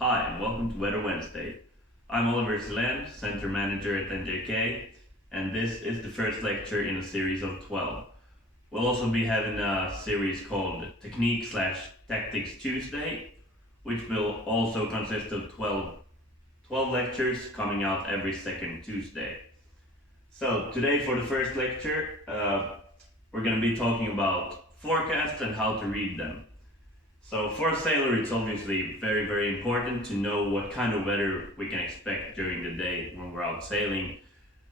Hi, and welcome to Weather Wednesday. I'm Oliver Silén, Center Manager at NJK, and this is the first lecture in a series of 12. We'll also be having a series called Technique/Tactics Tuesday, which will also consist of 12 lectures coming out every second Tuesday. So, today for the first lecture, we're going to be talking about forecasts and how to read them. So for a sailor, it's obviously very, very important to know what kind of weather we can expect during the day when we're out sailing.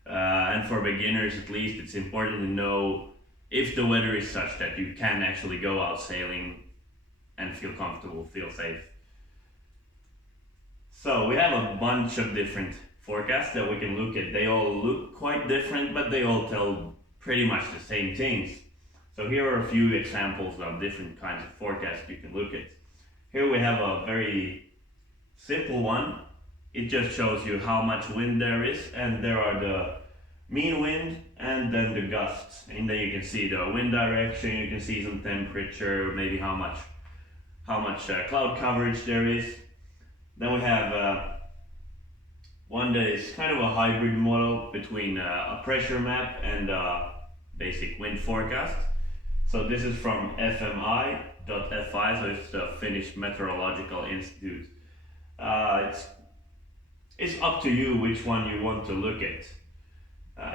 And for beginners, at least, it's important to know if the weather is such that you can actually go out sailing and feel comfortable, feel safe. So we have a bunch of different forecasts that we can look at. They all look quite different, but they all tell pretty much the same things. So here are a few examples of different kinds of forecasts you can look at. Here we have a very simple one. It just shows you how much wind there is, and there are the mean wind and then the gusts. And then you can see the wind direction, you can see some temperature, maybe how much cloud coverage there is. Then we have one that is kind of a hybrid model between a pressure map and a basic wind forecast. So this is from FMI.fi, so it's the Finnish Meteorological Institute. It's up to you which one you want to look at.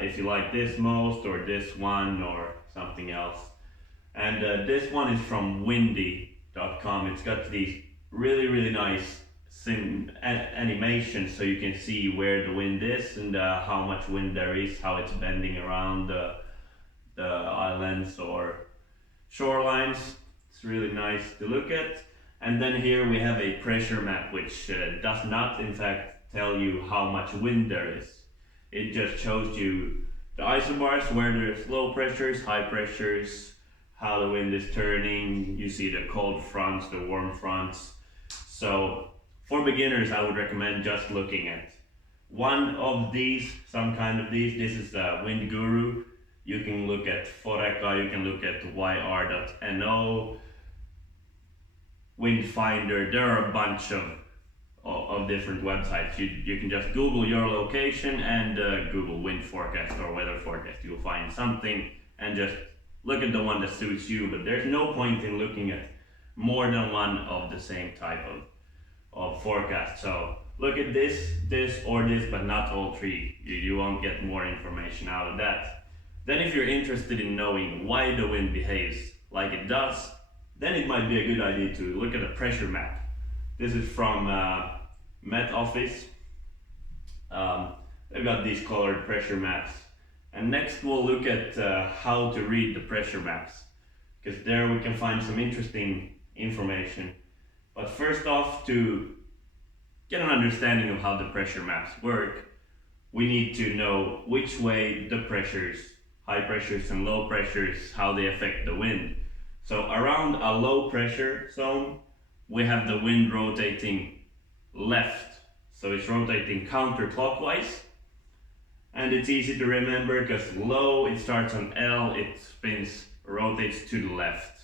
If you like this most, or this one, or something else. And this one is from windy.com. It's got these really, really nice animations so you can see where the wind is and how much wind there is, how it's bending around the islands or shorelines. It's really nice to look at. And then here we have a pressure map, which does not in fact tell you how much wind there is. It just shows you the isobars where there's low pressures, high pressures, how the wind is turning. You see the cold fronts, the warm fronts. So for beginners, I would recommend just looking at one of these, some kind of these. This is the Wind Guru. You can look at Foreca, you can look at yr.no, Windfinder. There are a bunch of different websites. You can just Google your location and Google wind forecast or weather forecast. You'll find something and just look at the one that suits you. But there's no point in looking at more than one of the same type of forecast. So look at this or this, but not all three. You won't get more information out of that. Then if you're interested in knowing why the wind behaves like it does, then it might be a good idea to look at a pressure map. This is from Met Office. They've got these colored pressure maps. And next we'll look at how to read the pressure maps, because there we can find some interesting information. But first off, to get an understanding of how the pressure maps work, we need to know which way the pressures, high pressures and low pressures, how they affect the wind. So around a low pressure zone, we have the wind rotating left. So it's rotating counterclockwise. And it's easy to remember because low, it starts on L, it rotates to the left,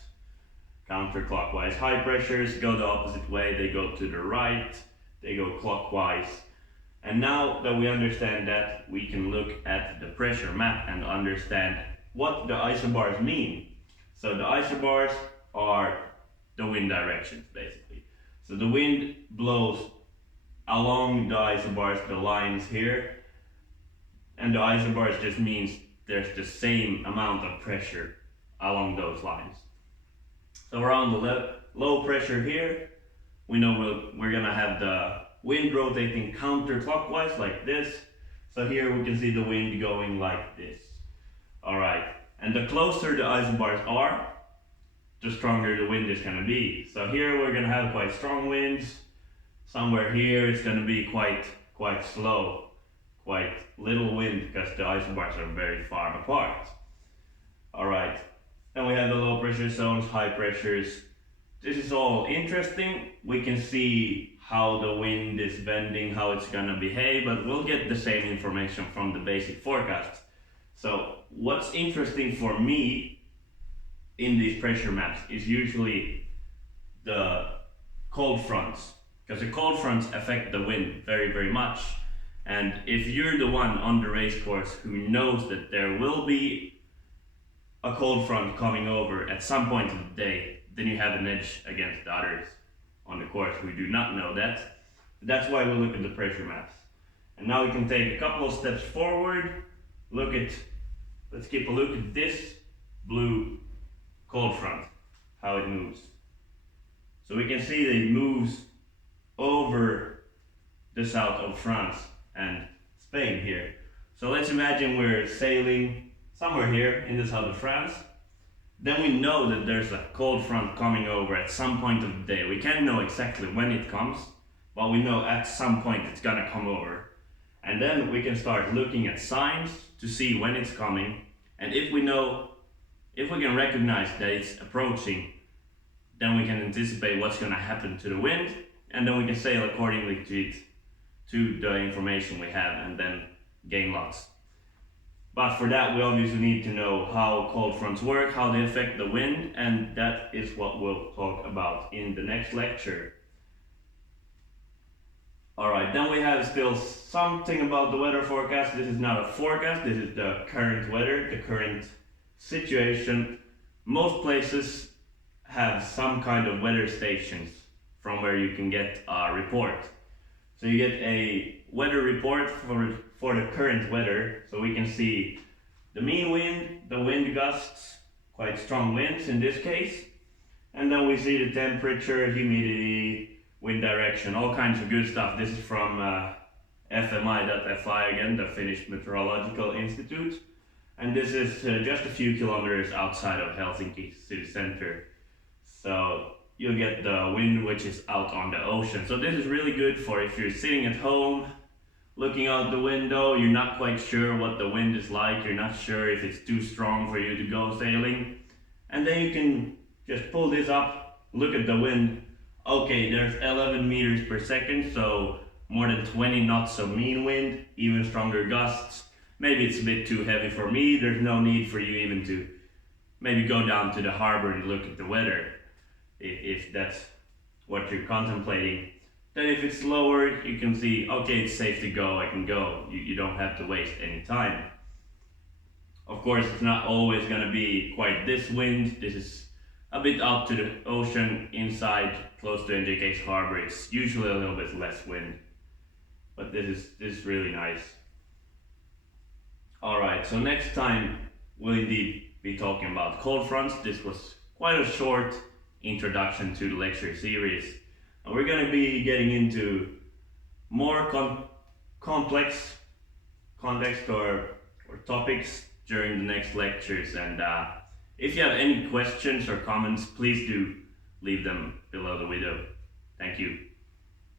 counterclockwise. High pressures go the opposite way, they go to the right, they go clockwise. And now that we understand that, we can look at the pressure map and understand what the isobars mean. So the isobars are the wind directions, basically. So the wind blows along the isobars, the lines here, and the isobars just means there's the same amount of pressure along those lines. So around the low pressure here, we know we're gonna have the wind rotating counterclockwise like this. So here we can see the wind going like this. Alright, and the closer the isobars are, the stronger the wind is going to be. So here we're going to have quite strong winds. Somewhere here it's going to be quite slow, quite little wind because the isobars are very far apart. Alright, then we have the low pressure zones, high pressures. This is all interesting. We can see how the wind is bending, how it's going to behave, but we'll get the same information from the basic forecast. So what's interesting for me in these pressure maps is usually the cold fronts. because the cold fronts affect the wind very, very much. And if you're the one on the race course who knows that there will be a cold front coming over at some point of the day, then you have an edge against the others on the course who do not know that. That's why we look at the pressure maps. And now we can take a couple of steps forward, let's keep a look at this blue cold front, how it moves. So we can see that it moves over the south of France and Spain here. So let's imagine we're sailing somewhere here in the south of France. Then we know that there's a cold front coming over at some point of the day. We can't know exactly when it comes, but we know at some point it's gonna come over. And then we can start looking at signs to see when it's coming. And if we can recognize that it's approaching, then we can anticipate what's gonna happen to the wind, and then we can sail accordingly to the information we have and then gain lots. But for that, we obviously need to know how cold fronts work, how they affect the wind, and that is what we'll talk about in the next lecture. Alright, then we have still something about the weather forecast. This is not a forecast, this is the current weather, the current situation. Most places have some kind of weather stations from where you can get a report. So you get a weather report for the current weather, so we can see the mean wind, the wind gusts, quite strong winds in this case, and then we see the temperature, humidity, wind direction, all kinds of good stuff. This is from FMI.fi again, the Finnish Meteorological Institute, and this is just a few kilometers outside of Helsinki city center. So you'll get the wind which is out on the ocean. So this is really good for if you're sitting at home, looking out the window, you're not quite sure what the wind is like, you're not sure if it's too strong for you to go sailing. And then you can just pull this up, look at the wind. Okay, there's 11 meters per second, so more than 20 knots of mean wind, even stronger gusts. Maybe it's a bit too heavy for me, there's no need for you even to maybe go down to the harbor and look at the weather, if that's what you're contemplating. Then if it's lower, you can see, okay, it's safe to go, I can go. You don't have to waste any time. Of course, it's not always gonna be quite this wind. This is a bit out to the ocean, inside, close to NJK's harbor. It's usually a little bit less wind. But this is really nice. Alright, so next time we'll indeed be talking about cold fronts. This was quite a short introduction to the lecture series. And we're going to be getting into more complex context or topics during the next lectures. And if you have any questions or comments, please do leave them below the video. Thank you.